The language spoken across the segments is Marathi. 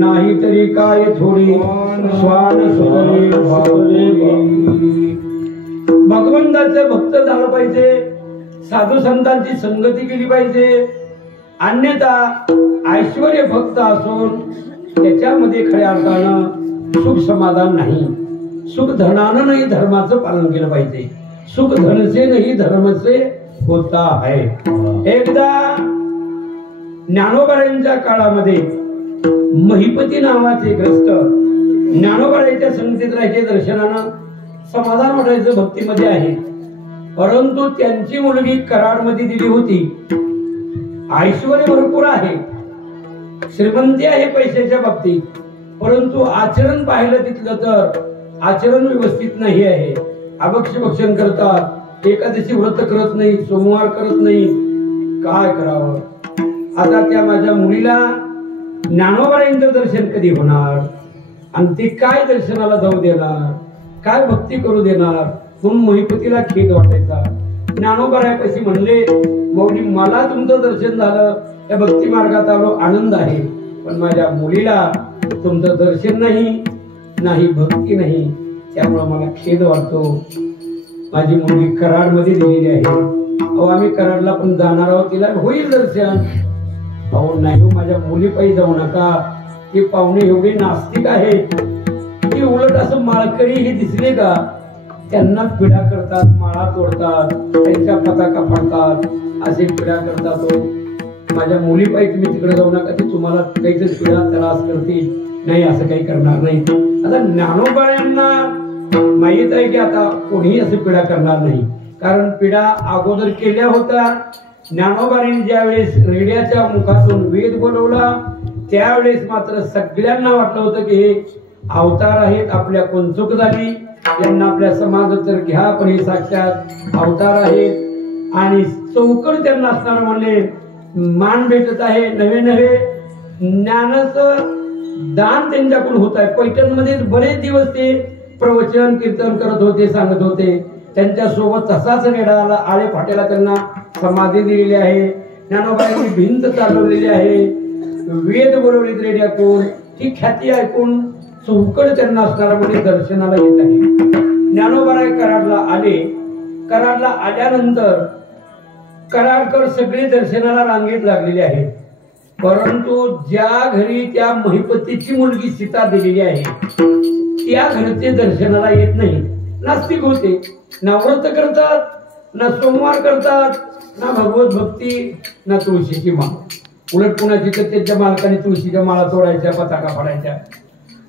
नाही तरी काय थोडी स्वान भगवंताचं भक्त झालं पाहिजे, साधू संतांची संगती केली पाहिजे, अन्यथा ऐश्वर्य भक्त असून त्याच्यामध्ये खऱ्या अर्थानं सुख समाधान नाही. सुख धनानं नाही, धर्माचं पालन केलं पाहिजे. सुख धन से नाही, धर्म से होता है. एकदा ज्ञानोबारायांच्या काळामध्ये महिपती नावाचे ग्रस्त ज्ञानोबारायांच्या संगतीत राहायचे, दर्शनानं समाधान वाटायचं, भक्तीमध्ये आहे. परंतु त्यांची मुलगी कराडमध्ये दिली होती. ऐश्वर्य भरपूर आहे, श्रीमंती आहे पैशाच्या बाबतीत, परंतु आचरण पाहिलं तिथलं तर आचरण व्यवस्थित नाही आहे. अभक्ष भक्षण करतात, एकादशी व्रत करत नाही, सोमवार करत नाही. काय करावं? आता त्या माझ्या मुलीला ज्ञानोबारायांचं दर्शन कधी होणार आणि ते काय दर्शनाला जाऊ देणार, काय भक्ती करू देणार? म्हणून महिपतीला खेद वाटायचा. ज्ञानोबारायापाशी म्हणले, मौली मला तुमचं दर्शन झालं, या भक्ती मार्गात आलो, आनंद आहे, पण माझ्या मुलीला तुमचं दर्शन नाही, नाही भक्ती नाही, त्यामुळे मला खेद वाटतो. माझी मुलगी कराडमध्ये दिलेली आहे. अहो आम्ही कराडला पण जाणार आहोत, तिला होईल दर्शन. अहो नाही हो, माझ्या मुली पायी जाऊ नका. ते पाहुणे एवढे नास्तिक आहेत की उलट असं माळकरी हे दिसले का त्यांना पिढा करतात, माळा तोडतात, त्यांच्या पताका फाडतात, असे पिढा करतात. हो माझ्या मुली पायी तुम्ही तिकडे जाऊ नका, ते तुम्हाला काहीतरी पिढा त्रास करतील. नाही असं काही करणार नाही. आता ज्ञानोबारायांना माहित आहे की आता कोणीही असं पिढा करणार नाही, कारण पिढा अगोदर केल्या होत्या. ज्ञानोबारांनी ज्यावेळेस रेड्याच्या मुखातून वेद बोलवला त्यावेळेस मात्र सगळ्यांना वाटलं होतं की हे अवतार आहेत, आपल्या कोण चूक झाली, यांना आपल्या समाजात तर घ्या, पण हे साक्षात अवतार आहेत. आणि चौकड त्यांना असणार म्हणले मान भेटत आहे, नवे नवे ज्ञानाचं दान त्यांच्याकडून होत आहे. पैठणमध्ये बरेच दिवस ते प्रवचन कीर्तन करत होते, सांगत होते. त्यांच्यासोबत तसाच रेडा आला, आळे फाट्याला त्यांना समाधी दिलेली आहे. ज्ञानोबारांची भिंत चालवलेली आहे, वेद बोलवले रेड्याकडून. ही ख्याती ऐकून चौकड त्यांना असणारा म्हणजे दर्शनाला येत आहे. ज्ञानोबाराय कराडला आले. कराडला आल्यानंतर कराडकर सगळे दर्शनाला रांगेत लागलेले आहेत. परंतु ज्या घरी त्या महिपतीची मुलगी सीता दिलेली आहे त्या घरचे दर्शनाला येत नाही. नास्तिक होते, ना व्रत करतात, ना सोमवार करतात, ना भगवत भक्ती, ना तुळशीची माळ. उलट कुणाची तर त्याच्या मालकाने तुळशीच्या माळा तोडायच्या, पताका फाडायच्या.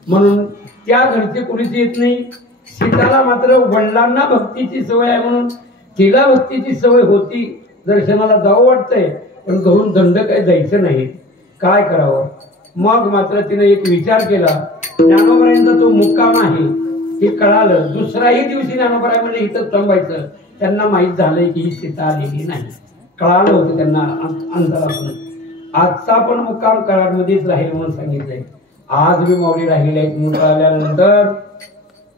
म्हणून त्या घरचे कोणीच येत नाही. सीताला मात्र वडिलांना भक्तीची सवय आहे म्हणून तिला भक्तीची सवय होती. दर्शनाला जावं वाटतंय, पण घरून दंड काही जायचं नाही. काय करावं? मग मात्र तिने एक विचार केला. ज्ञानोबारायांचा तो मुक्काम आहे हे कळालं. दुसराही दिवशी ज्ञानोबाराय म्हणजे इथं थांबायचं. त्यांना माहित झालंय की ही सीता आलेली नाही. कळालं होतं त्यांना अंतरातून. आजचा पण मुक्काम कराडमध्येच राहील म्हणून सांगितलंय. आज मी माऊली राहिलेल्या आहेत. मुलं आल्यानंतर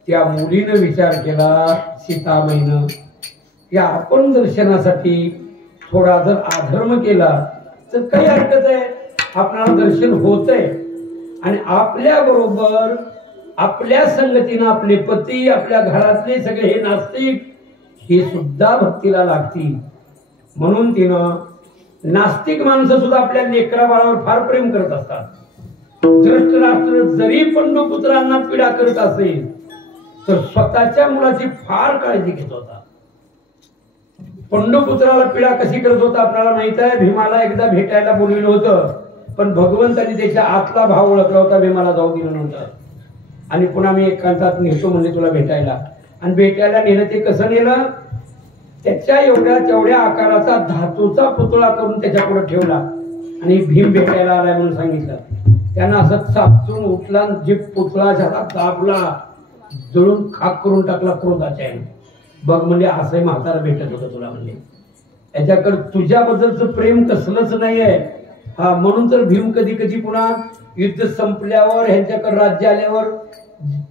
त्या मुलीनं विचार केला, सीताबाईनं, की आपण दर्शनासाठी थोडा जर अधर्म केला तर काही हरकत आहे, आपल्याला दर्शन होतंय. आणि आपल्या बरोबर आपल्या संगतीनं आपले पती, आपल्या घरातले सगळे हे नास्तिक हे सुद्धा भक्तीला लागतील. म्हणून तिनं, नास्तिक माणसं सुद्धा आपल्या लेकरा बाळावर फार प्रेम करत असतात. धृतराष्ट्र जरी पंडुपुत्रांना पीडा करत असेल तर स्वतःच्या मुलाची फार काळजी घेत होता. पंडुपुत्राला पीडा कशी करत होता आपल्याला माहित आहे. भीमाला एकदा भेटायला बोलविलं होतं, पण भगवंतांनी त्याच्या आतला भाव ओळखला होता, भीमाला जाऊ दिलं नव्हतं. आणि पुन्हा मी एकांतात नेतो म्हणजे तुला भेटायला. आणि भेटायला नेलं. ते कसं नेलं? त्याच्या एवढ्या तेवढ्या आकाराचा धातूचा पुतळा करून त्याच्या पुढे ठेवला आणि भीम भेटायला आलाय म्हणून सांगितलं. त्यानं असं चापचून उठला, जी पुतळा झाला दाबला, जळून खाक करून टाकला क्रोधाच्या. बघ म्हणजे असंही म्हातारा भेटत होतं तुला, म्हणजे याच्याकडे तुझ्याबद्दलचं प्रेम कसलंच नाही आहे. हा म्हणून तर भीम कधी कधी पुन्हा युद्ध संपल्यावर ह्यांच्याकडे राज्य आल्यावर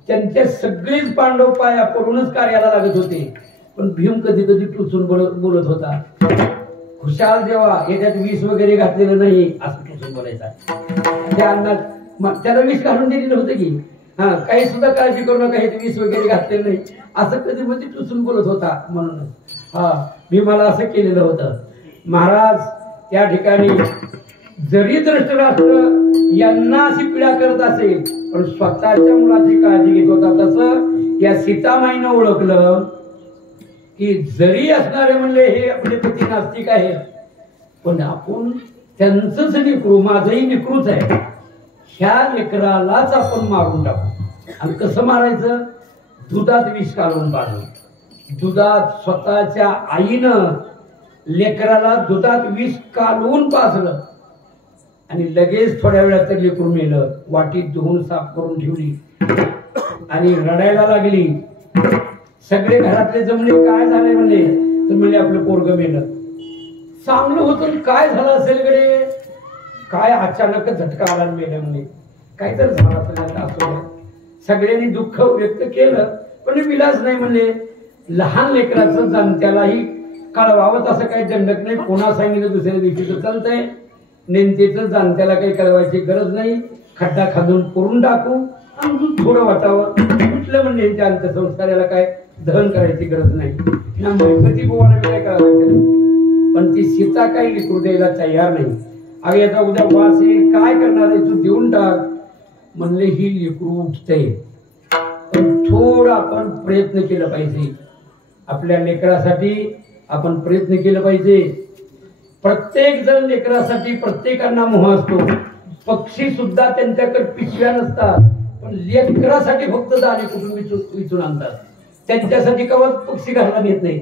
त्यांच्या सगळेच पांडव पाया पडूनच कार्याला लागत होते. पण भीम कधी कधी टुचून बोलत होता. खुशाल जेव्हा याच्यात विष वगैरे घातलेलं नाही असं टुचून बोलायचा. त्या अन्नात त्याला विष घालून दिलेलं होतं की हा काही सुद्धा काळजी करू नका, हे विष वगैरे घातलेलं नाही असं कधी मध्ये टुचून बोलत होता. म्हणून हा भीमाला असं केलेलं होतं. महाराज त्या ठिकाणी जरी धृतराष्ट्र यांना अशी पीडा करत असेल पण स्वतःच्या मुलाची काळजी घेत होता. तसं या सीतामाईनं ओळखलं की जरी असणारे म्हणले हे आपले पती नास्तिक आहेत पण आपण त्यांचंच लेकरू, माझंही लेकरूच आहे, ह्या लेकरालाच आपण मारून टाकू. आणि कसं मारायचं? दुधात विष काढून पाजून. दुधात स्वतःच्या आईनं लेकराला दुधात विष काढून पाजलं आणि लगेच थोड्या वेळात तर लेकरू मेलं. वाटीत धुवून साफ करून ठेवली आणि रडायला लागली. सगळे घरातले जमले काय झाले म्हणले तर म्हणले आपलं पोरग मेलं. चांगलं होतं काय झालं असेल कडे, काय अचानक झटका आला मेलं म्हणजे काय तर झालं असेल. असं सगळ्यांनी दुःख व्यक्त केलं पण विलास नाही. म्हणले लहान लेकराचं जाणत्यालाही कळवावं असं काही दंडक नाही. कोणा सांगितलं दुसऱ्या दिवशीचं चालतंय. नेमतेचं जाणत्याला काही कळवायची गरज नाही. खड्डा खांदून पुरून टाकू आणि दूध थोडं वाटावं कुठलं म्हणजे यांच्या अंत्यसंस्काराला काय दहन करायची गरज नाही ना. गणपती बुवाला काय करायचं पण ती सीता काही लेकरू द्यायला तयार नाही. अगे याचा उद्या वास येईल काय करणार आहे तू देऊन टाक म्हणले. ही लेकरू उठते पण थोडं आपण प्रयत्न केला पाहिजे. आपल्या लेकरासाठी आपण प्रयत्न केलं पाहिजे. प्रत्येक जण लेकरासाठी प्रत्येकांना मोह असतो. पक्षी सुद्धा त्यांच्याकडे पिशव्या नसतात पण लेकरासाठी फक्त दाणे कुठून विचून आणतात. त्यांच्यासाठी कवच पक्षी घालून येत नाही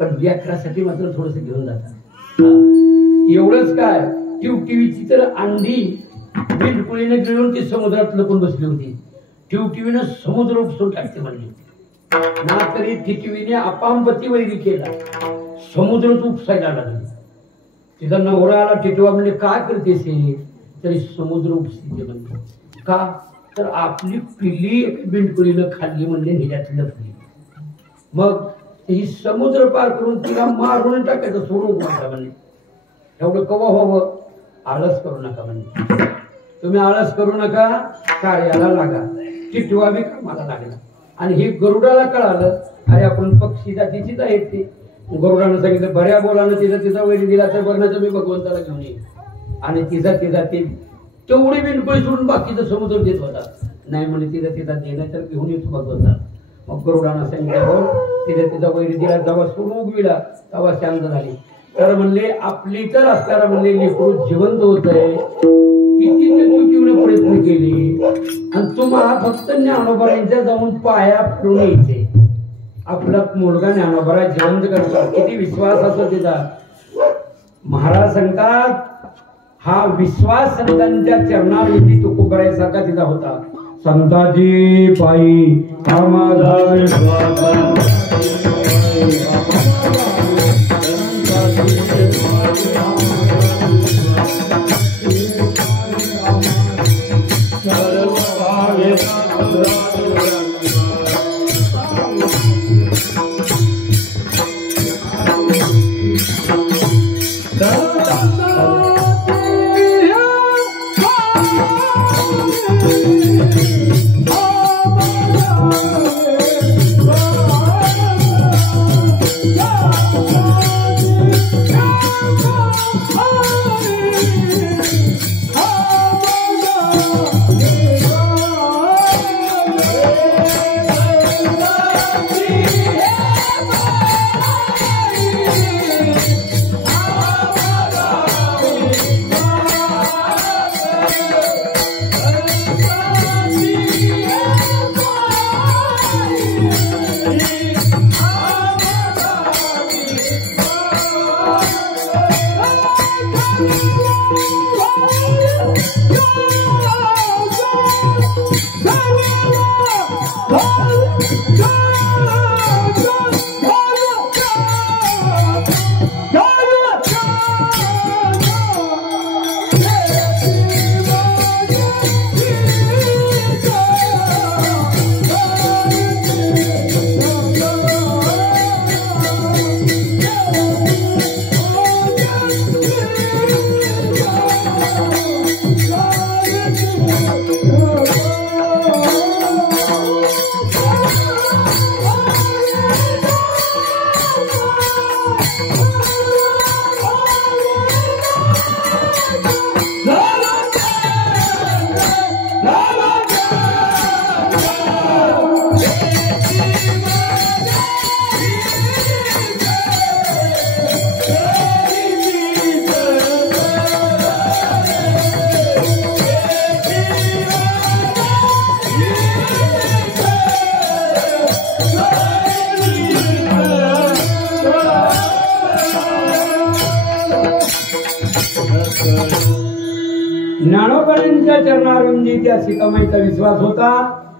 पण लेकरासाठी मात्र थोडस घेऊन जातात. एवढंच काय टिवटिवीची तर अंडी बिलकुलीने गिळून ती समुद्रात लपून बसली होती. टिवटिवीनं समुद्र उपसून टाकते म्हणली ना तरी टिटवीने अपांपती वैरी केला. समुद्रात उपसायला लागली. तिचा नवरा आला. टिटवा म्हणजे काय करतेस तरी समुद्र उपसिते म्हणजे का तर आपली पिल्ली बिंडकुळीनं खाल्ली म्हणजे ह्याच्यात लपली. मग ही समुद्र पार करून तिला मारून टाकायचं सोडून नका म्हणजे. एवढं कवा व्हावं? आळस करू नका म्हणजे. तुम्ही आळस करू नका. कार्याला लागा. टिटवा बी कामाला लागला आणि हे गरुडाला कळालं अरे आपण पक्षी जातीचीच आहेत ते. गरुडानं सांगितलं बऱ्या बोलानं तिचा वैरी दिला तर बरं मी भगवंताला घेऊन येईल. आणि तिचा ते तेवढी बिनकुळी सोडून बाकीचा समुद्र देत होता. नाही म्हणजे तिचा देणं तर घेऊन येतो भगवंता. मग गरुडानं सांगितलं तिचा वैरी दिला जेव्हा सोडून उगविला तेव्हा शांत झाली. तर म्हणले आपली तर असणारा म्हणले लेकरू जिवंत होत आहे. किती चुकीने प्रयत्न केले आणि तुम्हाला फक्त ज्ञानोबरांच्या जाऊन पाया पडून यायचे. आपला मुलगा ज्ञानोबरा जिवंत करतो. किती विश्वास असतो तिचा. महाराज सांगतात हा विश्वास संतांच्या चरणावरती तुकोबरायसारखा तिचा होता. संताजी पायी आम्हाला ज्ञानोबांच्या चरणारविंदी त्या सीतामाईचा विश्वास होता.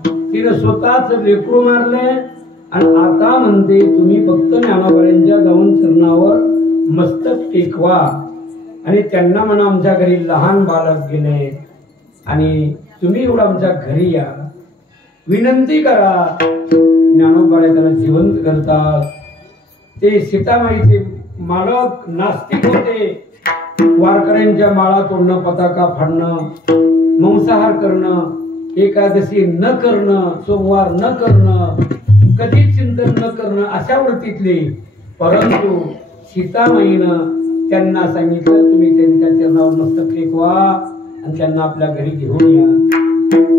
तिने स्वतःच लेकरू मारले आणि आता म्हणते तुम्ही फक्त ज्ञानोबांच्या जाऊन चरणावर मस्तक टेकवा आणि त्यांना म्हणा आमच्या घरी लहान बालक गेले आणि तुम्ही एवढं आमच्या घरी या, विनंती करा. ज्ञानोबाळे त्याला जिवंत करतात. ते सीतामाईचे मालक नास्तिक होते. वारकऱ्यांच्या माळा तोडणं, पताका फाडणं, मांसाहार करणं, एकादशी न करणं, सोमवार न करणं, कधी चिंतन न करणं अशा वृत्तीतले. परंतु सीतामाईनं त्यांना सांगितलं तुम्ही त्यांच्या चरणावर मस्तक टेकवा आणि त्यांना आपल्या घरी घेऊन या.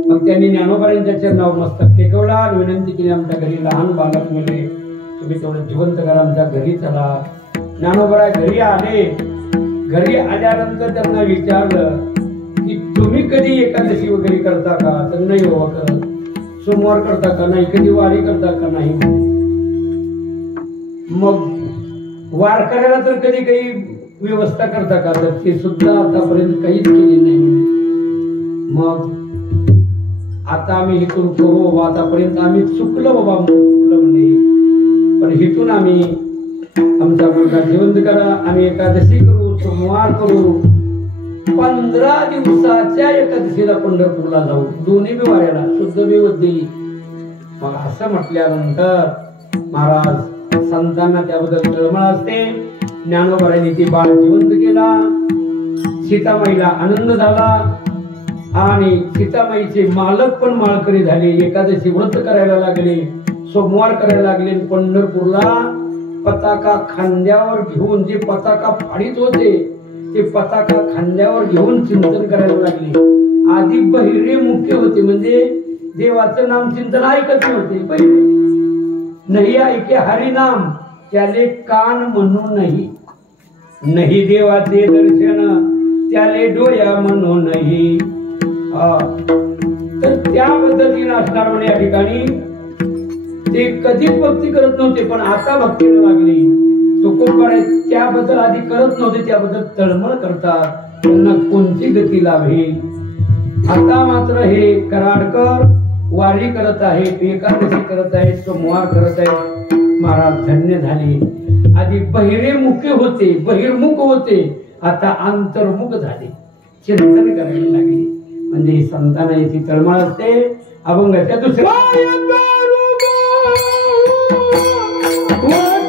मग त्यांनी ज्ञानोबांच्या चरणावर मस्तक टेकवला आणि विनंती केली आमच्या घरी लहान बालक मिळे, तुम्ही तेवढं जिवंत करा, आमच्या घरी चला. ज्ञानोबा घरी आले. घरी आल्यानंतर त्यांना विचारलं की तुम्ही कधी एकादशी वगैरे करता का? तर नाही बाबा करत. सोमवार करता का? नाही. कधी वारी करता का? नाही. मग वारकऱ्याला तर कधी काही व्यवस्था करता का? तर ते सुद्धा आतापर्यंत काहीच केली नाही. मग आता आम्ही इथून करू बाबा, आतापर्यंत आम्ही चुकलो बाबा, चुकलं म्हणजे, पण इथून आम्ही आमचा मुलगा जिवंत करा, आम्ही एकादशी करू, सोमवार करू, 15 दिवसाच्या एकादशीला पंढरपूरला जाऊ, दोन्ही बी वाऱ्याला, शुद्ध बी वद्दी. मग असं म्हटल्यानंतर महाराज संतांना त्याबद्दल तळमळ असते. ज्ञानोबांनी ते बाळ जिवंत केला. सीतामाईला आनंद झाला आणि सीतामाईचे मालक पण माळकरी झाले. एकादशी व्रत करायला लागले, सोमवार करायला लागले. पंढरपूरला पताका खांद्यावर घेऊन, जे पताका फाडीत होते ते पताका खांद्यावर घेऊन चिंतन करायला लागले. आधी बहिरे मुख्य होते, म्हणजे देवाचं नाम चिंतन ऐकत नव्हते. बहिरे नाही ऐके हरिनाम त्याले कान म्हणून नाही देवाचे दर्शन त्याले डोया म्हणून नाही. तर त्या पद्धतीने असणार म्हणे या ठिकाणी. ते कधीच भक्ती करत नव्हते, पण आता भक्तीला लागली. तुकोबाराय त्याबद्दल आधी करत नव्हते, त्याबद्दल तळमळ करतात. त्यांना कोणती गती लाभेल. आता मात्र हे कराडकर वारी करत आहेत, एकादशी करत आहेत, सोमवार करत आहेत. महाराज धन्य झाले. आधी बहिरे मुख्य होते, बहिर्मुख होते, आता अंतर्मुख झाले, चिंतन करायला लागले. म्हणजे संतांना याची तळमळ असते. अभंगाच्या दुसऱ्या What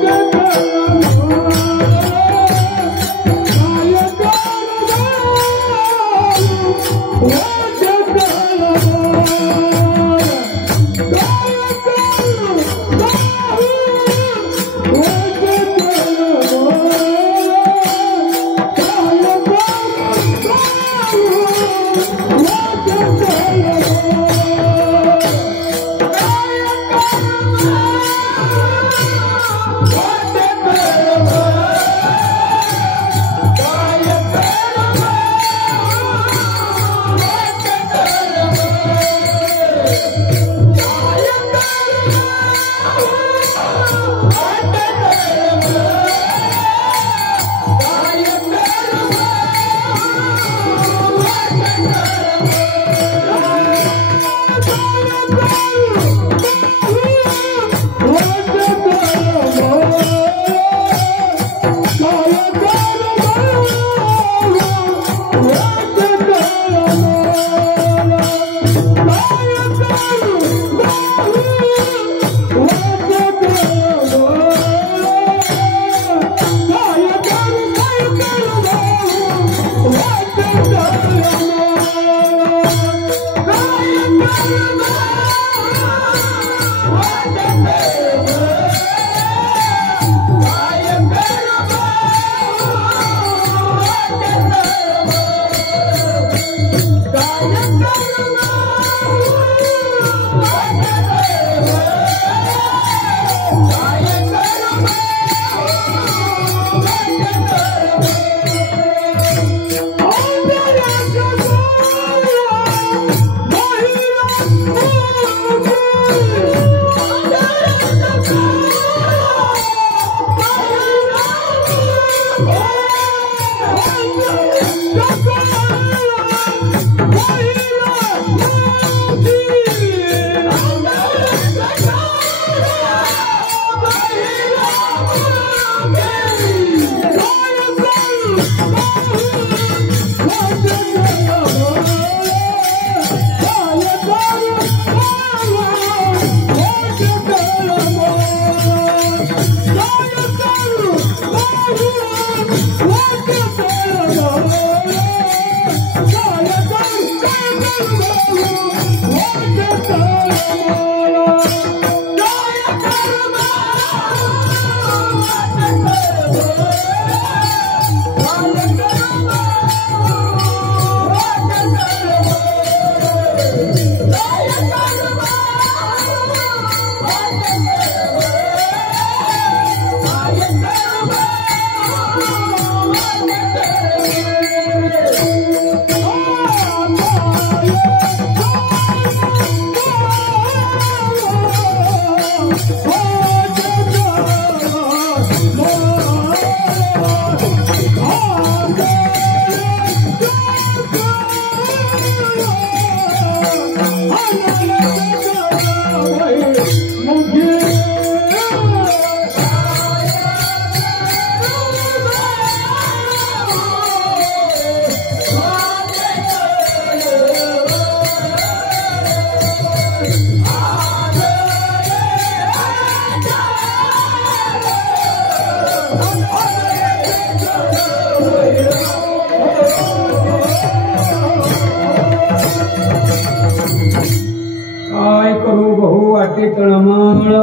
तळमळ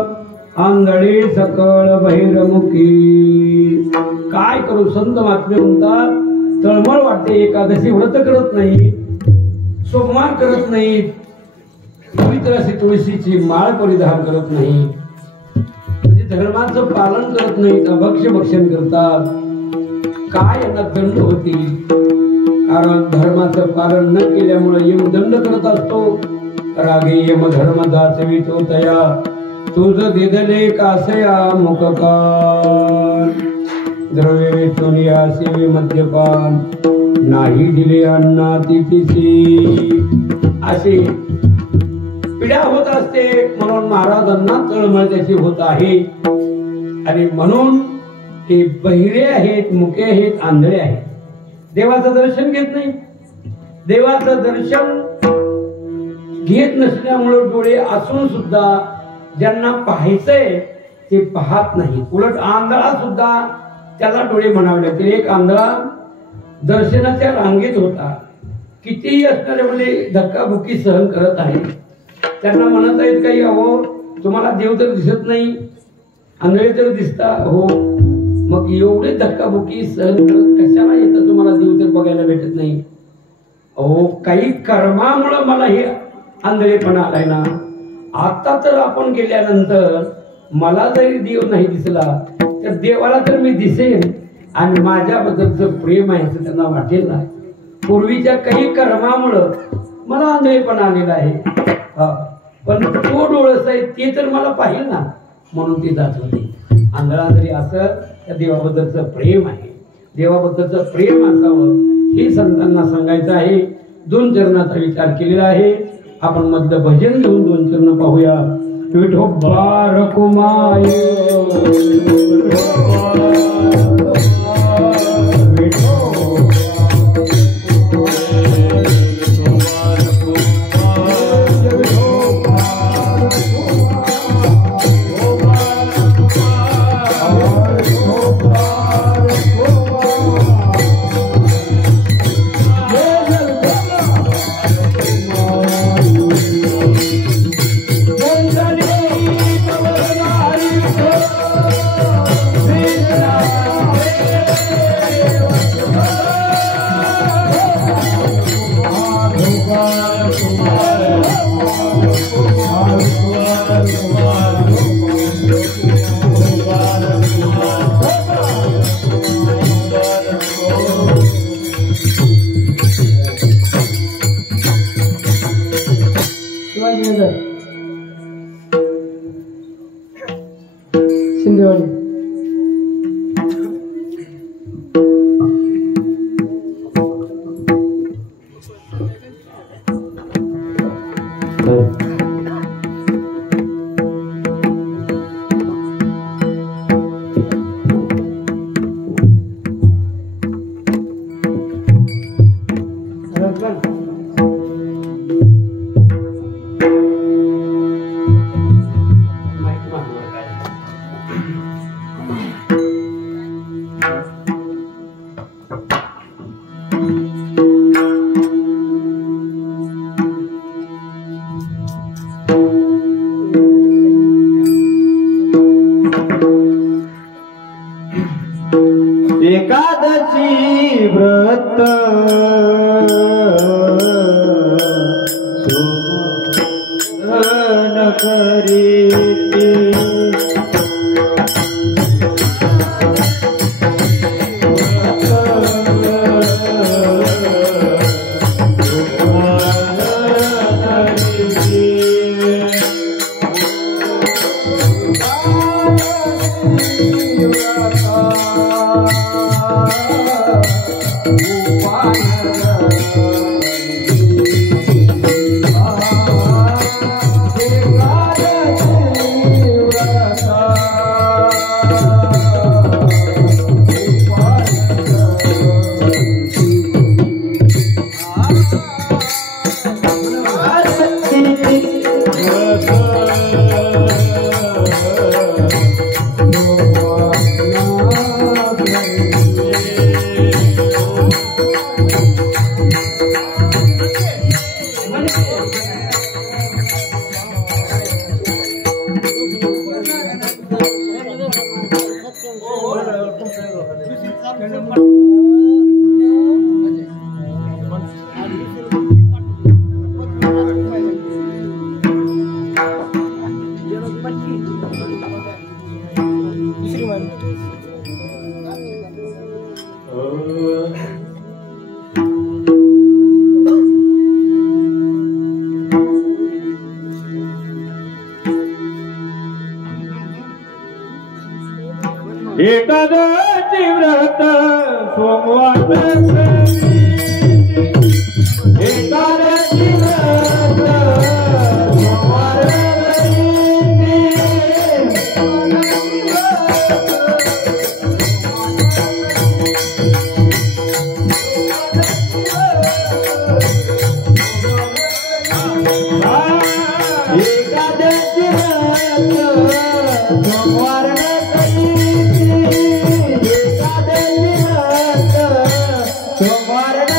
आंधळे सकळ बहिरमुखी. काय करू, संत महात्मे म्हणतात तळमळ वाटते. एकादशी व्रत करत नाही, सोमवार करत नाही, पवित्र अशी तुळशीची माळ परिधान करत नाही, म्हणजे धर्माचं पालन करत नाहीत, अभक्ष्य भक्षण करतात. काय यांना दंड होतील? कारण धर्माचं पालन न केल्यामुळे यमदंड करत असतो. रागे यम धर्म दाचवितो तया तुझ दिदले कासया मुखकान. द्रव्य वेचोनिया सेवे मद्यपान नाही दिले अन्ना तिथिसी. अशी पीडा होत असते. म्हणून महाराजांना तळमळ त्याची होत आहे. आणि म्हणून ते बहिरे आहेत, मुके आहेत, आंधळे आहेत. देवाचं दर्शन घेत नाही. देवाचं दर्शन घेत नसल्यामुळे डोळे असून सुद्धा ज्यांना पाहायचंय ते पाहत नाही. उलट आंधळा सुद्धा त्याला डोळे म्हणावे लागतील. एक आंधळा दर्शनाच्या रांगेत होता. कितीही असणारे म्हणजे धक्काबुक्की सहन करत आहे. त्यांना म्हणत आहेत काही, अहो तुम्हाला देव तर दिसत नाही, आंधळे तर दिसता. हो, मग एवढे धक्काबुक्की सहन करत कशाला येतं? तुम्हाला देव तर बघायला भेटत नाही. अहो, काही कर्मामुळे मला हे आंधळेपणा आलाय ना. आता तर आपण गेल्यानंतर मला जरी देव नाही दिसला तर देवाला तर मी दिसेन आणि माझ्याबद्दलचं प्रेम आहे असं त्यांना वाटेल ना. पूर्वीच्या काही कर्मामुळं मला आंधळेपणा आलेला आहे. पण तो डोळस आहे ते तर मला पाहिल ना, म्हणून ते जात होते. आंधळा जरी असं त्या देवाबद्दलचं प्रेम आहे. देवाबद्दलचं प्रेम असावं हे संतांना सांगायचं आहे. 2 चरणाचा विचार केलेला आहे. आपण मधलं भजन घेऊन 2 चरण पाहूया. विठोबा रखुमाय Hey! एकादशी व्रत सुमन करीती एकादशी व्रत सोमवार एकादशी व्रत सोमवार एकादशी व्रत सोमवार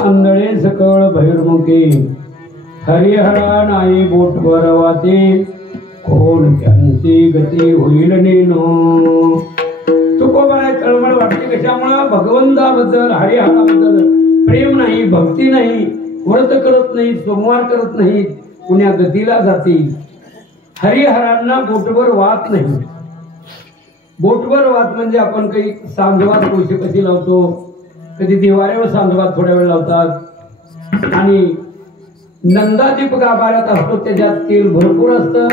अंधळे सकळ भैरमुखी हरिहरा नाही बोटवर वाते कोण त्यांची गती होईल नेनो. तुकोबाला तळमळ वाटते कशामुळे भगवंताबद्दल हरिहराबद्दल प्रेम नाही, भक्ती नाही, व्रत करत नाही, सोमवार करत नाही, कुण्या गतीला जातील. हरिहरांना बोटवर वात नाही. बोटवर वात म्हणजे आपण काही सांजवात कोशी कशी लावतो, कधी दिवाळीवर सांजवात थोड्या वेळ लावतात. आणि नंदादीप गाभाऱ्यात असतो, त्याच्यात तेल भरपूर असतं,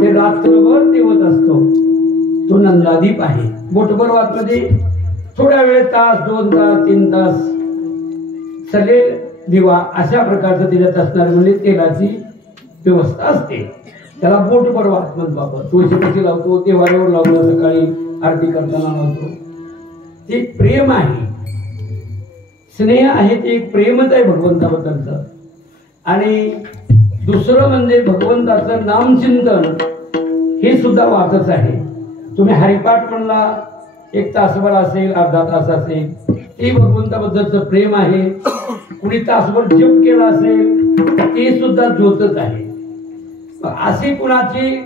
ते रात्रभर तेवत असतो, तो नंदादीप आहे. बोटभर वात मध्ये थोड्या वेळ तास, 2 तास, 3 तास सलेल दिवा अशा प्रकारचं त्याच्यात असणार म्हणजे तेलाची व्यवस्था असते. त्याला बोटभर वात म्हणतो आपण. तुळशी कशी लावतो, देवाऱ्यावर लावतो, सकाळी आरती करताना लावतो. ते प्रेम आहे, स्नेह आहे, ते एक प्रेमच आहे भगवंताबद्दलचं. आणि दुसरं म्हणजे भगवंताचं नामचिंतन हे सुद्धा वाचच आहे. तुम्ही हरिपाठ म्हणला 1 तासभर असेल, अर्धा तास असेल, ते भगवंताबद्दलचं प्रेम आहे. कुणी तासभर जप केला असेल ते सुद्धा ज्योतच आहे. अशी कुणाची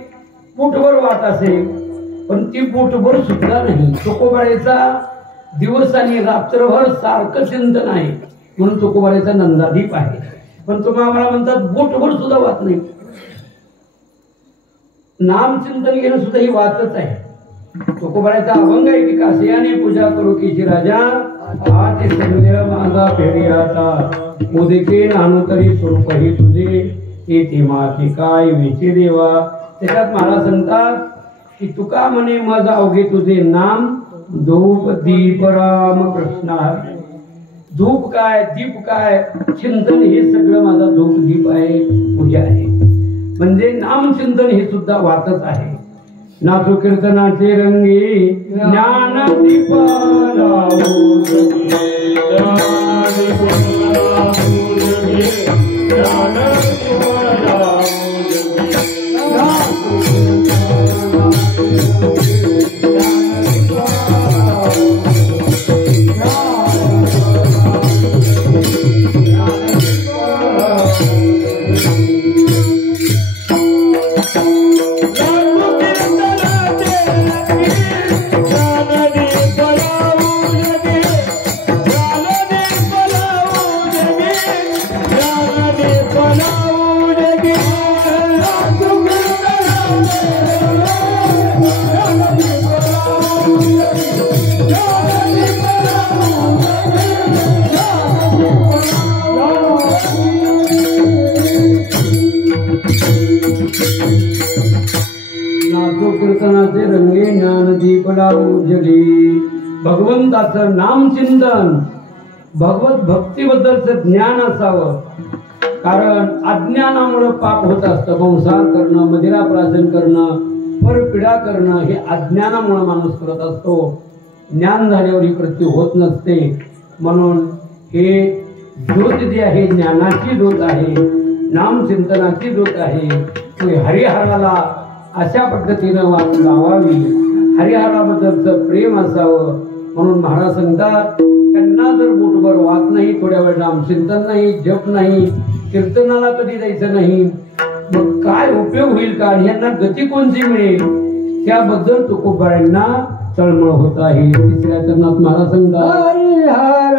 पोटभर वाट असेल पण ती पोटभर सुद्धा नाही. तुकोबारायचा दिवस आणि रात्रभर सारखं चिंतन आहे म्हणून तुकोबारायचा नंदादीप आहे. पण तुम्ही आम्हाला म्हणतात बोटभर सुद्धा वाच नाही. नाम चिंतन घेणं सुद्धा ही वाचच आहे. तुकोबारायचा अभंग आहे की कासियाने पूजा करू की राजा आते संदेह माझा फेरी आता उदिके नानू तरी स्वरूपही तुझे येते माती काय विचे देवा. त्याच्यात महाराज सांगतात की तुका म्हणे माझा अवघे तुझे नाम धूप दीप राम कृष्ण. धूप काय, दीप काय, चिंतन हे सगळं माझा धूप दीप आहे, पूजा आहे. म्हणजे नाम चिंतन हे सुद्धा वाचच आहे. नाचो कीर्तनाचे रंगी ज्ञान दीप लागला उजली. भगवंताचं नामचिंतन, भगवत भक्तीबद्दलचं ज्ञान असावं. कारण अज्ञानामुळे पाप होत असतं. संसार करणं, मदिराप्राशन करणं, परपीडा करणं हे अज्ञानामुळे माणूस करत असतो. ज्ञान झाल्यावर ही कृती होत नसते. म्हणून हे ज्योत जी आहे ज्ञानाची ज्योत आहे, नामचिंतनाची ज्योत आहे. हरिहराला अशा पद्धतीनं वाट लावावी, हरिहराबद्दलचं प्रेम असावं. म्हणून महाराज सांगतात, त्यांना जर बोटभर वाच नाही, थोड्या वेळ नामचिंतन नाही, जप नाही, कीर्तनाला कधी जायचं नाही, मग काय उपयोग होईल का? यांना गती कोणती मिळेल? त्याबद्दल तुकोबारांना तळमळ होत आहे. तिसऱ्या चरणात महाराज सांगतात, हरिहर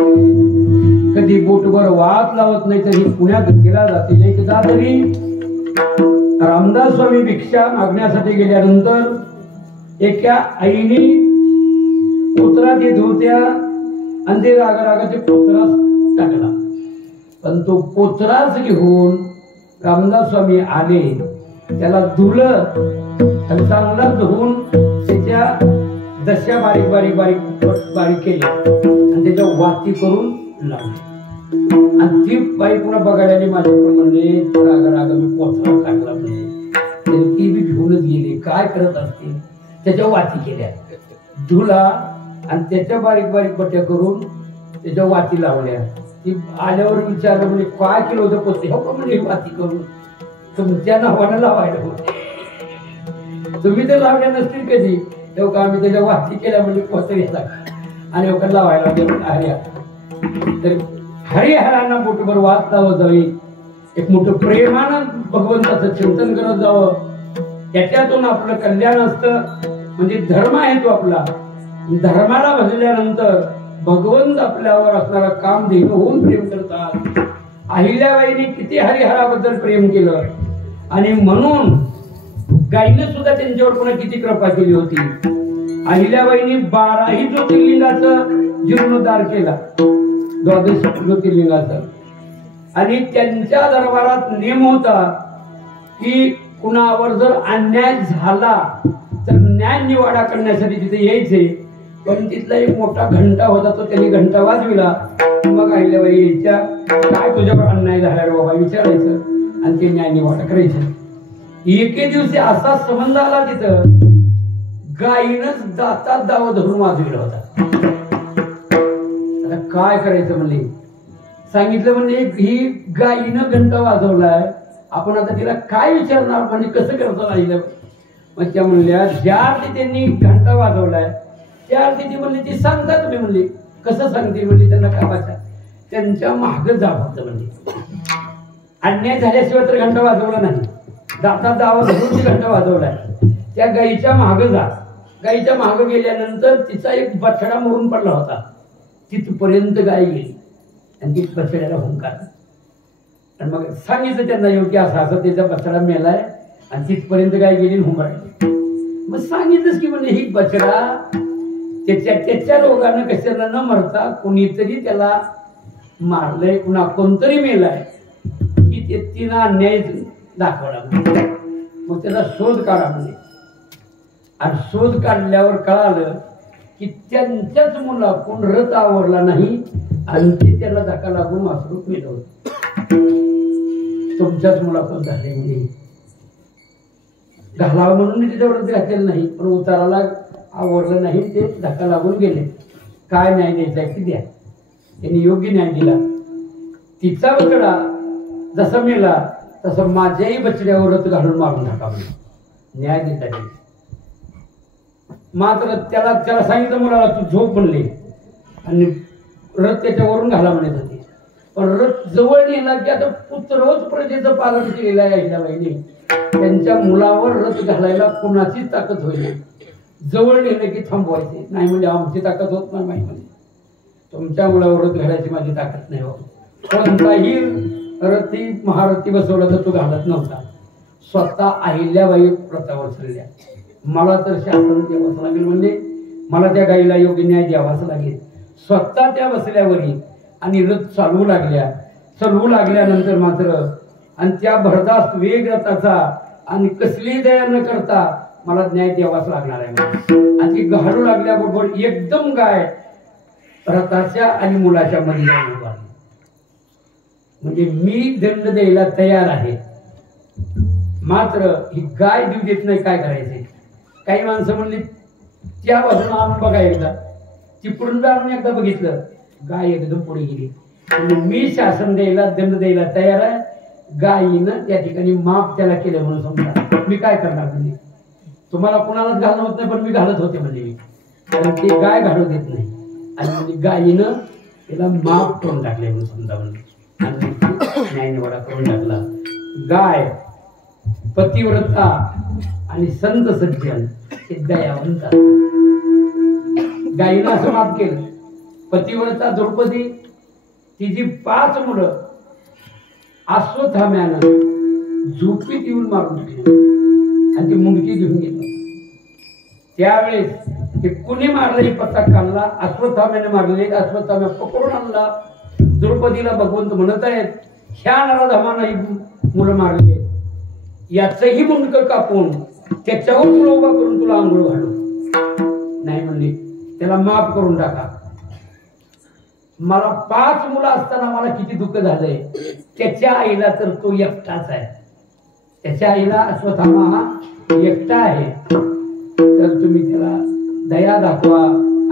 नाही कधी बोटवर वात लावत नाही तरी पुण्यात गेला जाते. एकदा तरी रामदास स्वामी भिक्षा मागण्यासाठी गेल्यानंतर एका आईने पोतरा देत होत्या आणि ते रागारागाचे पोतरास टाकला. पण तो पोतराच घेऊन रामदास स्वामी आले, त्याला धुलं आणि चांगला धुवून त्याच्या दशा बारीक बारीक बारीक बारीक केल्या आणि त्याच्या वाती करून लावली. आणि ती बाई पुन्हा बघायला आली, माझ्याकडे म्हणले रागा मी पोथरा टाकला नाही. ती बी घेऊनच गेली. काय करत असतील, त्याच्या वाती केल्या, धुला आणि त्याच्या बारीक बारीक पट्ट्या करून त्याच्या वाती लावल्या. ती आल्यावर विचारलं, म्हणजे काय केलं होतं पोते? हो का म्हणजे वाती करून तुमच्या नावानं लावायला होते, तुम्ही तर लावल्या नसतील कधी. तेव्हा आम्ही त्याच्या वाती केल्या म्हणजे पोतर येतात आणि एवढं लावायला गेलो हरिया. तर हरिहरांना बोटभर वाच लावत जावी, एक मोठं प्रेमानं भगवंताचं चिंतन करत जावं. त्याच्यातून आपलं कल्याण असतं. म्हणजे धर्म आहे तो आपला. धर्माला भजल्यानंतर भगवंत आपल्यावर असणारा काम देणं होऊन प्रेम करतात. अहिल्याबाईंनी किती हरिहराबद्दल प्रेम केलं आणि म्हणून गायीने सुद्धा त्यांच्यावर पुन्हा किती कृपा केली होती. अहिल्याबाईंनी 12 ज्योतिर्लिंगाचं जीर्णोद्धार केला, 12 ज्योतिर्लिंगाचं. आणि त्यांच्या दरबारात नेम होता की कुणावर जर अन्याय झाला तर न्याय निवाडा करण्यासाठी तिथे यायचे. पण तिथला एक मोठा घंटा होता, तो त्यांनी घंटा वाजविला. मग अहिल्याबाई यायच्या, काय तुझ्यावर अन्याय झाला रे बाबा विचारायचं आणि ते न्याय निवाडा करायचं. एके दिवशी असा संबंध आला तिथं, गायीनच दातात दावा धरून वाजविला होता. आता काय करायचं म्हणले, सांगितलं म्हणजे ही गायीनं घंटा वाजवलाय, आपण आता तिला काय विचारणार, म्हणजे कसं करता राहिलं. मग त्या म्हणल्या ज्या अर्थी त्यांनी घंटा वाजवलाय त्या अर्थी ती म्हणली ती सांगता तुम्ही. म्हणली कसं सांगते, म्हणजे त्यांना काय वाचा, त्यांच्या मागं जा फक्त. म्हणजे अन्याय झाल्याशिवाय तर घंटा वाजवला नाही, दातात दावा धरून ती घंटा वाजवलाय. त्या गाईच्या मागं जा. गाईच्या मागं गेल्यानंतर तिचा एक बछडा मरून पडला होता, तिथपर्यंत गाय गेली आणि ती बछड्याला हुंकार. आणि मग सांगितलं त्यांना योग्य असं असं त्याचा बछडा मेलाय आणि तिथपर्यंत गाय गेली हुंबरायची. मग सांगितलंच की म्हणजे ही बछडा त्याच्या रोगानं कशाला न मरता कोणीतरी त्याला मारलंय, कुणा कोणतरी मेलाय की तिनं अन्याय दाखवला. मग त्याचा शोध काढा म्हणजे. आणि शोध काढल्यावर कळालं की त्यांच्याच मुलाकडून रथ आवरला नाही आणि ते त्याला धक्का लागून वासरूप मेलं होतं. तुमच्याच मुलाकडून झाले म्हणजे घालावं म्हणून मी तिच्या व्रत घातलेलं नाही, पण उताराला आवडलं नाही, ते धक्का लागून गेले. काय न्याय द्यायचा की द्या. त्यांनी योग्य न्याय दिला. तिचा बछडा जसा मेला तसं माझ्याही बछड्यावर रथ घालून मारून टाका न्याय देता. मात्र त्याला सांगितलं मुलाला तू झोप म्हणले आणि रथ त्याच्यावरून घाला म्हणत होते. पण रथ जवळ नेला की आता पुत्रवत प्रजेचं पालन केलेलं आहे अहिल्याबाईने. त्यांच्या मुलावर रथ घालायला कुणाचीच ताकद होईल. जवळ नेलं की थांबवायचे नाही, म्हणजे आमची ताकद होत नाही माहिती. म्हणजे तुमच्या मुलावर रथ घालायची माझी ताकद नाही होत. कोणताही रथी महारथी बसवला तर तो घालत नव्हता. स्वतः अहिल्याबाई रथावर चढल्या. मला तर शासन द्यावंच लागेल, म्हणजे मला त्या गाईला योग्य न्याय द्यावाच लागेल. स्वतः त्या बसल्यावरी आणि रथ चालवू लागल्या. चालवू लागल्यानंतर मात्र आणि त्या भरदास वेग रथाचा आणि कसली दया न करता मला न्याय द्यावाच लागणार आहे. आणि ती घालू लागल्याबरोबर एकदम गाय रथाच्या आणि मुलाच्या मध्ये जाऊन उभारली. म्हणजे मी दंड द्यायला तयार आहे, मात्र ही गाय देऊ देत नाही, काय करायचे. काही माणसं म्हणली त्या बाजून आणून बघा एकदा, चिपडून आणून एकदा बघितलं, गाय एकदम पुढे गेली. म्हणजे मी शासन द्यायला दंड द्यायला तयार आहे. गायीनं त्या ठिकाणी माफ त्याला केलं म्हणून समजा. मी काय करणार म्हणजे, तुम्हाला कुणालाच घालणं होत नाही, पण मी घालत होते म्हणजे मी, कारण ते गाय घालू देत नाही. आणि म्हणजे गायीनं त्याला माफ करून टाकले म्हणून समजा. म्हणजे आणि न्याय निवाडा करून टाकला. गाय पतिव्रता आणि संत सज्जन हे दयावंत. गायीनं असं माफ केलं. पतिव्रता द्रौपदी तिची 5 मुलं अश्वत्थाम्यानं झोपीत येऊन मारून टाकली आणि ती मुंडकी घेऊन गेली. त्यावेळेस ते कुणी मारलं हे पत्ता काढला. अश्वत्थाम्याने मारले. अश्वत्थाम्या पकडून आणला. द्रौपदीला भगवंत म्हणत आहेत ह्या नराधमानं ही मुलं मारले, याचंही मुंडकं कापून त्याच्यावर तुला उभा करून तुला आंघोळ घालू. नाही म्हणले, त्याला माफ करून टाका. मला 5 मुलं असताना मला किती दुःख झालंय. त्याच्या आईला तर तो एकटाच आहे. त्याच्या आईला अश्वत्थामा हा एकटा आहे. तर तुम्ही त्याला दया दाखवा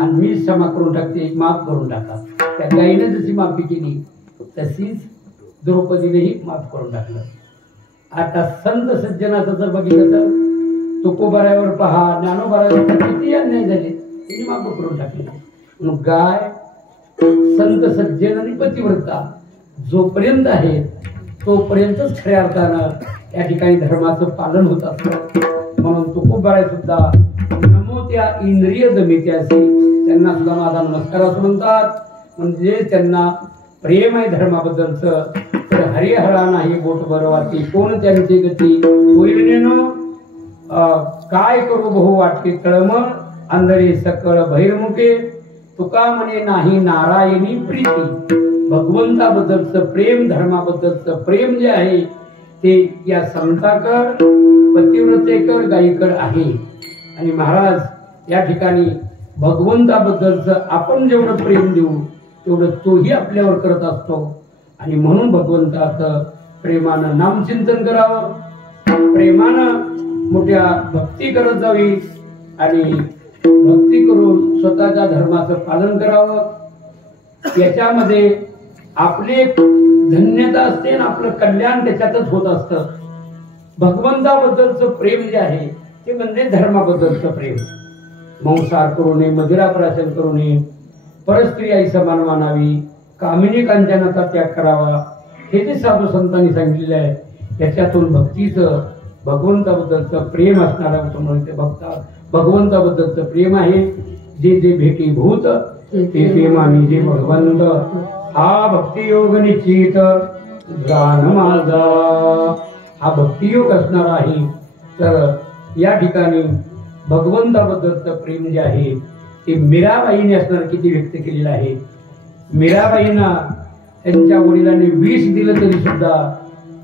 आणि मी क्षमा करून टाकते, माफ करून टाका. त्या गाईने जशी माफी केली तशीच द्रौपदीनेही माफ करून टाकलं. आता संत सज्जनाचं जर बघितलं तर तुकोबारावर पहा, ज्ञानोबारावर किती अन्याय झाले, त्यांनी माफ करून टाकले. म्हणून गाय संत सज्जन आणि पतिव्रता जोपर्यंत आहे तोपर्यंतच खऱ्या अर्थानं या ठिकाणी धर्माचं पालन होत असतं. म्हणून तुकोबाराय सुद्धा नमो त्या इंद्रिय दमित्यासी, त्यांना सुद्धा माझा नमस्कार असं म्हणतात. म्हणजे त्यांना प्रेम आहे धर्माबद्दलचं. तर हरिहरा नाही बोट बरवाती, कोण त्यांची गती होईल नेनो. काय करू बहु वाटते तळमळ, अंधळे सकळ बहिर्मुखे, तुका म्हणे नाही नारायणी प्रीती. भगवंताबद्दलचं प्रेम, धर्माबद्दलचं प्रेम जे आहे ते या संताकर, पतिव्रतेकर, गायीकर आहे. आणि महाराज या ठिकाणी भगवंताबद्दलचं आपण जेवढं प्रेम देऊ तेवढं तोही आपल्यावर करत असतो. आणि म्हणून भगवंताचं प्रेमानं नामचिंतन करावं, प्रेमानं मोठ्या भक्ती करत जावी आणि भक्ती करून स्वतःच्या धर्माचं पालन करावं. याच्यामध्ये आपली धन्यता असते आणि आपलं कल्याण त्याच्यातच होत असतं. भगवंताबद्दलचं प्रेम जे आहे ते म्हणजे धर्माबद्दलचं प्रेम. मांसाहार करू नये, मदिराप्राशन करू नये, परस्त्री आई समान मानावी, कामिनी कांचनाचा त्याग करावा, हे जे साधू संतांनी सांगितलेलं आहे. याच्यातून भक्तीचं, भगवंताबद्दलचं प्रेम असणारा म्हणून ते भगवंताबद्दलचं प्रेम आहे. जे जे भेटी भूत ते ते मानी जे भगवंत, हा भक्तियोग निश्चित जाण माझा. हा भक्तियोग असणार आहे. तर या ठिकाणी भगवंताबद्दलचं प्रेम जे आहे ते मीराबाईने असणार किती व्यक्त केलेलं आहे. मीराबाईंना त्यांच्या वडिलांनी 20 दिलं तरी सुद्धा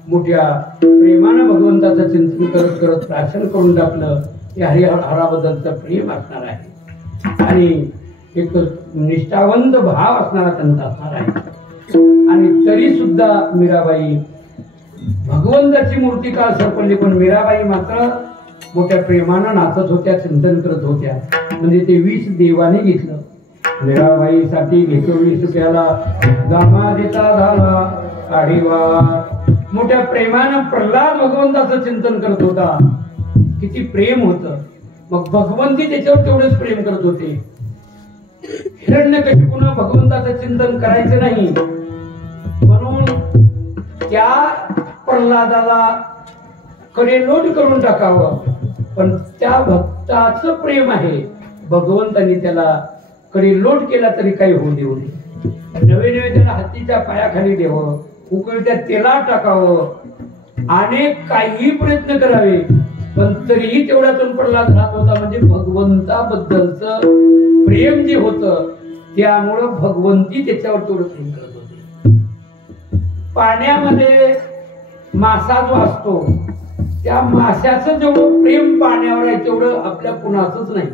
मोठ्या प्रेमानं भगवंताचं चिंतन करत करत प्राशन करून टाकलं. हे हरिहराबद्दलचं प्रेम असणार आहे आणि एक निष्ठावंत भाव असणारा त्यांचा असणार आहे. आणि तरी सुद्धा मीराबाई भगवंताची मूर्ती काळ सरपडली, पण मीराबाई मात्र मोठ्या प्रेमानं नाचत होत्या, चिंतन करत होत्या. म्हणजे ते 20 देवाने घेतलं. मीराबाईसाठी घेतो 20 रुपयाला गामा देता झाला काढीवा. मोठ्या प्रेमानं प्रल्हाद भगवंताचं चिंतन करत होता. किती प्रेम होतं. मग भगवंती त्याच्यावर तेवढेच प्रेम करत होते. हिरण्यकशिपूने भगवंताचं चिंतन करायचं नाही म्हणून त्या प्रल्हादाला कडेलोट करून टाकावं. पण त्या भक्ताचं प्रेम आहे, भगवंतांनी त्याला कडेलोट केला तरी काही होऊ देऊ नये. नवे नवे त्याला हत्तीच्या पायाखाली द्यावं, उकळत्या तेलात टाकावं, अनेक काही प्रयत्न करावे, पण तरीही तेवढ्यातून प्रल्हाद राहत होता. म्हणजे भगवंताबद्दलचं प्रेम जे होतं त्यामुळं भगवंती त्याच्यावर तेवढं प्रेम करत होते. पाण्यामध्ये मासा जो असतो त्या माशाचं जेवढं प्रेम पाण्यावर आहे तेवढं आपल्या कुणाचंच नाही.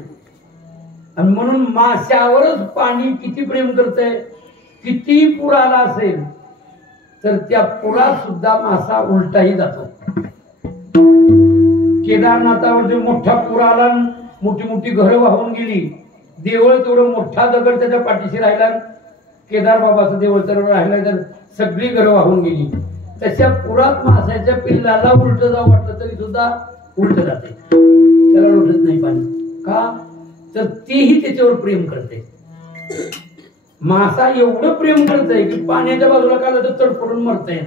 आणि म्हणून माशावरच पाणी किती प्रेम करतंय. किती पूर आला असेल तर त्या पुरात सुद्धा मासा उलटाही जातो. केदारनाथावर जो मोठा पूर आला, मोठी मोठी घरं वाहून गेली, देवळ तेवढं मोठा दगड त्याच्या पाठीशी राहिला, केदार बाबाचं देवळ तर राहिलं तर सगळी घरं वाहून गेली. तशा पुरात माशाच्या पिल्लाला उलट जावं वाटलं तरी सुद्धा उलट जाते, त्याला लोटत नाही पाणी. का तर तेही त्याच्यावर प्रेम करते. मासा एवढं प्रेम करतय की पाण्याच्या बाजूला काढलं तर तडफडून मरतय.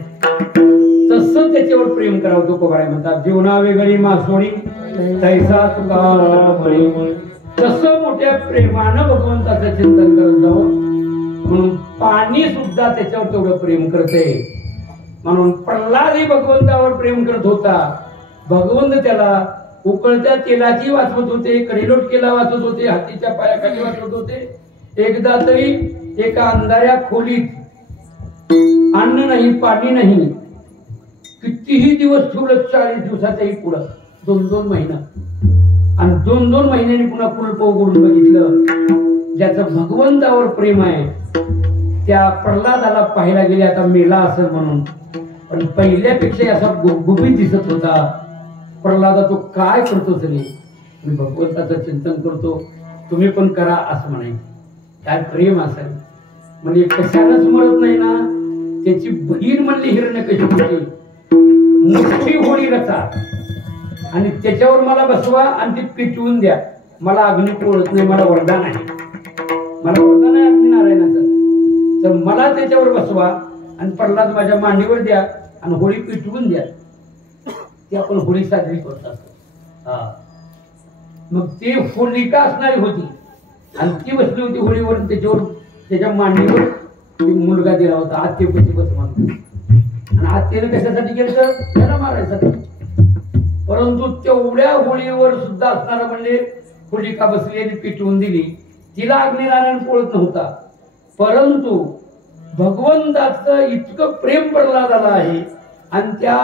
तसं त्याच्यावर प्रेम करावं. तो कोबाळे म्हणतात जीवना वेगळी मासोळी तैसा तुका. तसं मोठ्या प्रेमानं भगवंताचं चिंतन करत जावं. म्हणून पाणी सुद्धा त्याच्यावर तेवढं प्रेम करते. म्हणून प्रल्हादही भगवंतावर प्रेम करत होता. भगवंत त्याला उकळत्या तेलाची वाचवत होते, कडेलोट केला वाचवत होते, हातीच्या पायाखाली वाचवत होते. एकदा तरी एका अंधाऱ्या खोलीत अन्न नाही, पाणी नाही, कितीही दिवस ठेवलं, 40 दिवसाच्याही पुढं 2-2 महिना. आणि 2-2 महिन्यांनी पुन्हा कुलप उघडून बघितलं. ज्याचं भगवंतावर प्रेम आहे त्या प्रल्हादाला पाहायला गेले आता मेला असेल म्हणून, पण पहिल्यापेक्षा असा गुबगुबीत दिसत होता. प्रल्हादा तो काय करतो तरी मी भगवंताचं चिंतन करतो, तुम्ही पण करा असं म्हणायचं. काय प्रेम असेल. म्हणजे कशालाच मरत नाही ना. त्याची बहीण म्हणली हिरण्यकशिपूची, मोठी होळी रचा आणि त्याच्यावर मला बसवा आणि ती पेटवून द्या. मला अग्नी पोळत नाही, मला वरदान आहे, मला वरदान आहे अग्निनारायणाचं. तर मला त्याच्यावर बसवा आणि प्रल्हाद माझ्या मांडीवर द्या आणि होळी पेटवून द्या. ती आपण होळी साजरी करतात. मग ती होलिका असणारी होती आणि ती बसली होती होळीवर. त्याच्यावर त्याच्या मांडीवर मुलगा दिला होता. आत्तेपती बस म्हणून. आणि आत्तेनं कशासाठी केलं? त्याला मारायसाठी. परंतु तेवढ्या होळीवर सुद्धा असणारा म्हणजे होलिका बसली आणि पेटवून दिली. तिला अग्निनारायण पोळत नव्हता. परंतु भगवंताचं इतकं प्रेम प्रल्हादाला आहे आणि त्या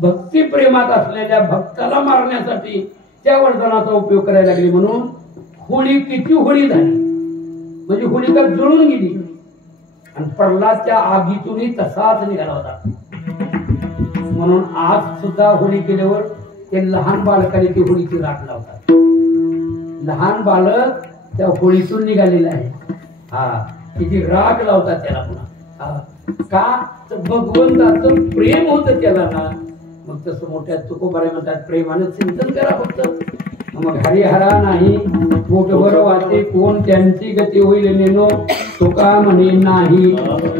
भक्ती प्रेमात असलेल्या भक्ताला मारण्यासाठी त्या वरदानाचा उपयोग करायला लागली. म्हणून होळी किती होळी झाली म्हणजे होलिका जळून गेली आणि प्रल्हाद त्या आगीतूनही तसाच निघाला होता. म्हणून आज सुद्धा होळी केल्यावर ते लहान बालकाने ती होळीची राख लावतात. लहान बालक त्या होळीतून निघालेलं आहे. हा किती राग लावतात त्याला पुन्हा. का तर भगवंताचं प्रेम होतं त्याला ना. मग तसं मोठ्या तुकोबारे म्हणतात प्रेमानं चिंतन करा फक्त. मग हरिहरा नाही पोटभर वाटे कोण त्यांची गती होईल नेनो. तुका म्हणे नाही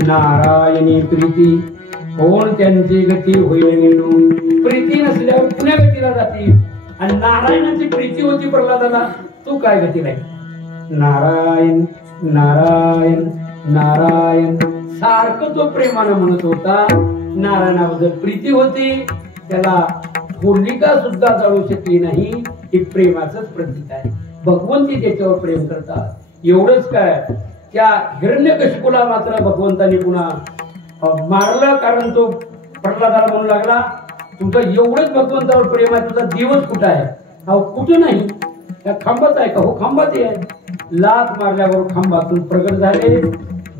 नारायणी प्रीती कोण त्यांची गती होईल नेनो. प्रीती नसल्यावर पुण्या गतीला जातील आणि नारायणाची प्रीती होती प्रल्हादाला तू काय गतीला. नारायण नारायण नारायण सारखं तो प्रेमानं म्हणत होता. नारायणाबद्दल प्रीती होती. त्याला होलिका सुद्धा जाळू शकली नाही. हे प्रेमाचंच प्रतीक आहे. भगवंती त्याच्यावर प्रेम करतात. एवढंच काय त्या हिरण्यकशिपूला मात्र भगवंतांनी पुन्हा मारलं कारण तो प्रल्हादाला म्हणू लागला तुमचं एवढंच भगवंतावर प्रेम आहे तुझा देवच कुठं आहे. अहो कुठं नाही त्या खांबात आहे का. हो खांबात आहे. लाथ मारल्यावर खांबातून प्रगट झाले.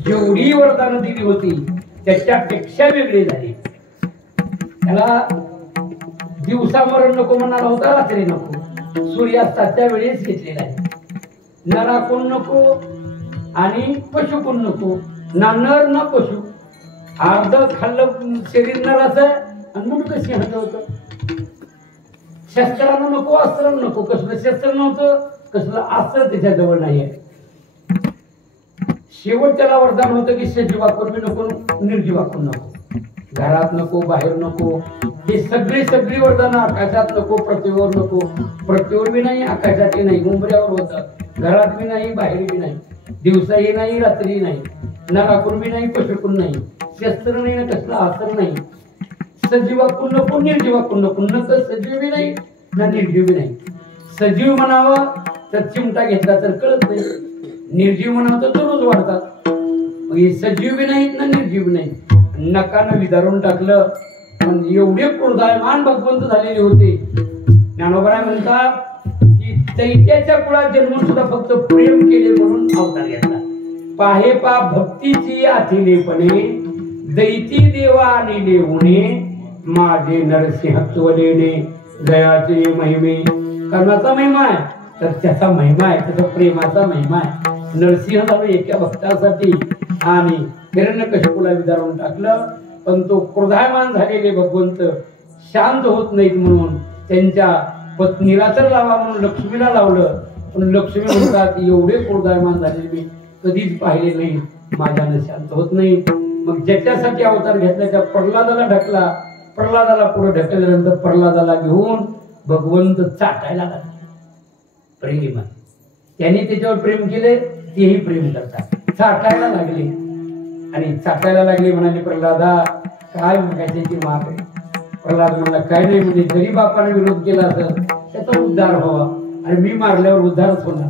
जेवढी वरदानं दिली होती त्याच्यापेक्षा वेगळी झाली. त्याला दिवसा मरण नको म्हणाला होता रात्री नको. सूर्यास्ताच्या वेळेस घेतलेला आहे. न राखून नको आणि पशु पण नको. ना नर ना पशु. अर्ध खाल्लं शरीर नराचं आणि मुंडकं सिंहाचं होतं. शस्त्रानं नको अस्त्र नको. कसलं शस्त्र नव्हतं कसलं अस्त्र त्याच्याजवळ नाही आहे. शेवट त्याला वरदान होतं की सजीवाकून नको निर्जीवाकून नको. घरात नको बाहेर नको. हे सगळी वरदान आकाशात नको पृथ्वीवर नको. पृथ्वीवर बी नाही आकाशातही नाही. मुंबऱ्यावर होतं. घरात बी नाही बाहेर बी नाही. दिवसाही नाही रात्री नाही. ना राखून बी नाही पशुकून नाही. शस्त्र नाही ना कसला अस्त्र नाही. सजीवाकून नको निर्जीवाकून नको. न तर सजीव बी नाही ना निर्जीव बी नाही. सजीव म्हणावं तर चिमटा घेतला तर कळत नाही. निर्जीव म्हणावं तर रोज वाढतात. मग हे सजीव बी नाहीत ना निर्जीव बी नाही. नकानं विदारून टाकलं. पण एवढे क्रोधायमान भगवंत झालेले होते. ज्ञानोबा म्हणतात की दैत्याच्या कुळात जन्मून सुद्धा फक्त प्रेम केले म्हणून अवतार घेतला. पाहे पा भक्तीची आथिलेपणे दैती देवा आणले उणे माझे नरसिंहत्व लेणे दयाचे महिमे. कर्णाचा महिमा आहे तर त्याचा महिमा आहे. त्याचा प्रेमाचा महिमा आहे. नरसिंह झालं एका भक्तासाठी आणि हिरण्यकशिपूला विदारून टाकलं. पण तो क्रोधायमान झालेले भगवंत शांत होत नाहीत म्हणून त्यांच्या पत्नीला तर लावा म्हणून लक्ष्मीला लावलं. पण लक्ष्मी म्हणतात एवढे क्रोधायमान झालेले मी कधीच पाहिले नाही. माझ्यानं शांत होत नाही. मग ज्याच्यासाठी अवतार घेतला त्या प्रल्हादाला ढकला. प्रल्हादाला पुढे ढकलल्यानंतर प्रल्हादाला घेऊन भगवंत चाटायला लागले. प्रेम त्यांनी त्याच्यावर प्रेम केले तेही प्रेम करतात. चाटायला लागले आणि चाटायला लागले. म्हणाले प्रल्हादा काय त्याची माग आहे. प्रल्हाद म्हणला काय नाही म्हणजे जरी बापाने विरोध केला असेल त्याचा उद्धार व्हावा आणि मी मारल्यावर उद्धारच होणार.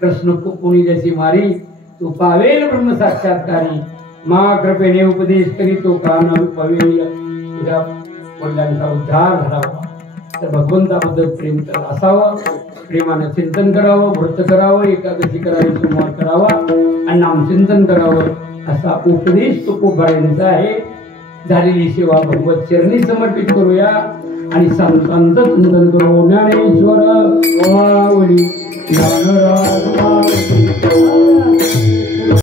कृष्ण कोणी ज्याची मारी तो पावेल ब्रह्म साक्षात्कारी. मा कृपेने उपदेश करी तो का न पवेल. तुझ्या वडिलांचा उद्धार झाला. तर भगवंताबद्दल प्रेम असावं. प्रेमानं चिंतन करावं. व्रत करावं. एकादशी करावी. सोमवार करावा आणि नामचिंतन करावं असा उपदेश तुकोबारायांचा आहे. झालेली सेवा भगवत चरणी समर्पित करूया आणि संतांचं चिंतन करू. ज्ञानेश्वर वावडी ज्ञानराज